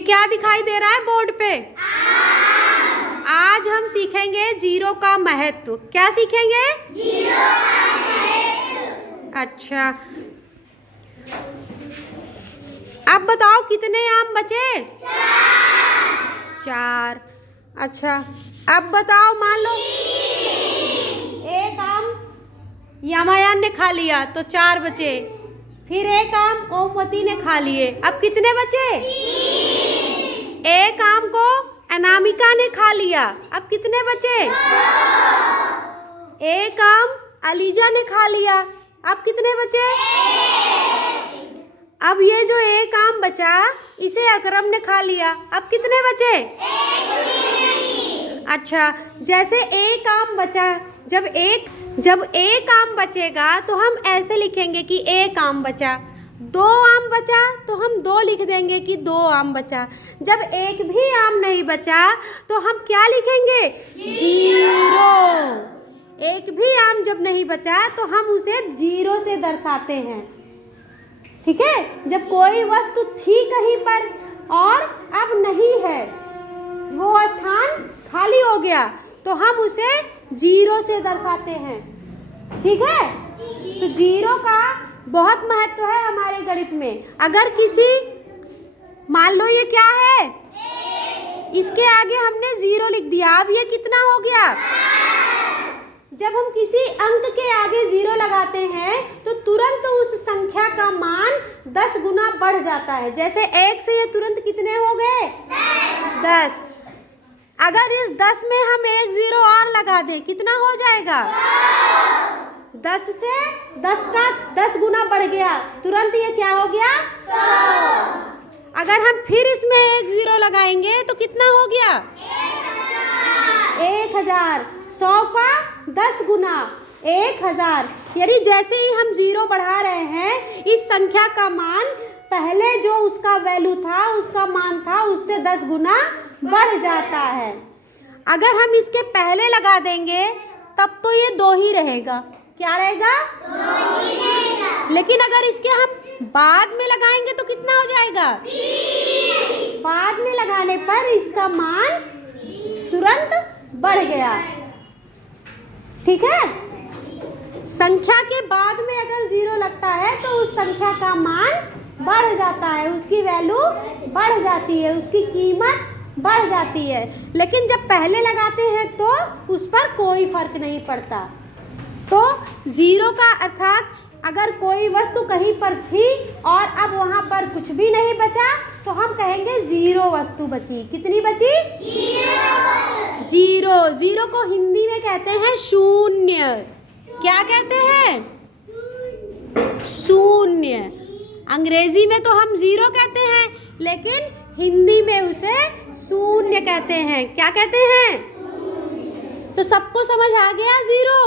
ये क्या दिखाई दे रहा है बोर्ड पे? आज हम सीखेंगे जीरो का महत्व। क्या सीखेंगे? जीरो का महत्व। अच्छा, अब बताओ कितने आम बचे? चार। अच्छा, अब बताओ, मान लो एक आम यामायान ने खा लिया तो चार बचे, फिर एक आम ओमवती ने खा लिए, अब कितने बचे? एक आम को अनामिका ने खा लिया, अब कितने बचे? एक आम अलीजा ने खा लिया, अब कितने बचे? अब ये जो एक आम बचा इसे अकरम ने खा लिया, अब कितने बचे? अच्छा, जैसे एक आम बचा, जब एक आम बचेगा तो हम ऐसे लिखेंगे कि एक आम बचा। दो आम बचा तो हम दो लिख देंगे कि दो आम बचा। जब एक भी आम नहीं बचा तो हम क्या लिखेंगे? जीरो। एक भी आम जब नहीं बचा तो हम उसे जीरो से दर्शाते हैं। ठीक है, जब कोई वस्तु थी कहीं पर और अब नहीं है, वो स्थान खाली हो गया, तो हम उसे जीरो से दर्शाते हैं। ठीक है, तो जीरो का बहुत महत्व है हमारे गणित में। अगर किसी, मान लो ये क्या है, इसके आगे हमने जीरो लिख दिया, अब ये कितना हो गया? जब हम किसी अंक के आगे जीरो लगाते हैं तो तुरंत उस संख्या का मान 10 गुना बढ़ जाता है। जैसे एक से ये तुरंत कितने हो गए? 10। अगर इस 10 में हम एक जीरो और लगा दें, कितना हो जाएगा? 10 से 10 का 10 गुना बढ़ गया, तुरंत ये क्या हो गया? 100। अगर हम फिर इसमें एक जीरो लगाएंगे तो कितना हो गया? 1000। 100 का 10 गुना 1000। यानी जैसे ही हम जीरो बढ़ा रहे हैं, इस संख्या का मान पहले जो उसका वैल्यू था, उसका मान था, उससे 10 गुना बढ़ जाता है। अगर हम इसके पहले लगा देंगे तब तो ये 2 ही रहेगा। क्या रहेगा? 2 ही रहेगा। लेकिन अगर इसके हम बाद में लगाएंगे तो कितना हो जाएगा? 20। बाद में लगाने पर इसका मान तुरंत बढ़ गया। ठीक है, संख्या के बाद में अगर जीरो लगता है तो उस संख्या का मान बढ़ जाता है, उसकी वैल्यू बढ़ जाती है, उसकी कीमत बढ़ जाती है। लेकिन जब पहले लगाते हैं तो उस पर कोई फर्क नहीं पड़ता। तो जीरो का अर्थात अगर कोई वस्तु कहीं पर थी और अब वहाँ पर कुछ भी नहीं बचा तो हम कहेंगे जीरो वस्तु बची। कितनी बची? जीरो। जीरो को हिंदी में कहते हैं शून्य। क्या कहते हैं? शून्य। अंग्रेजी में तो हम जीरो कहते हैं, लेकिन हिंदी में उसे शून्य कहते हैं। क्या कहते हैं? तो सबको समझ आ गया जीरो?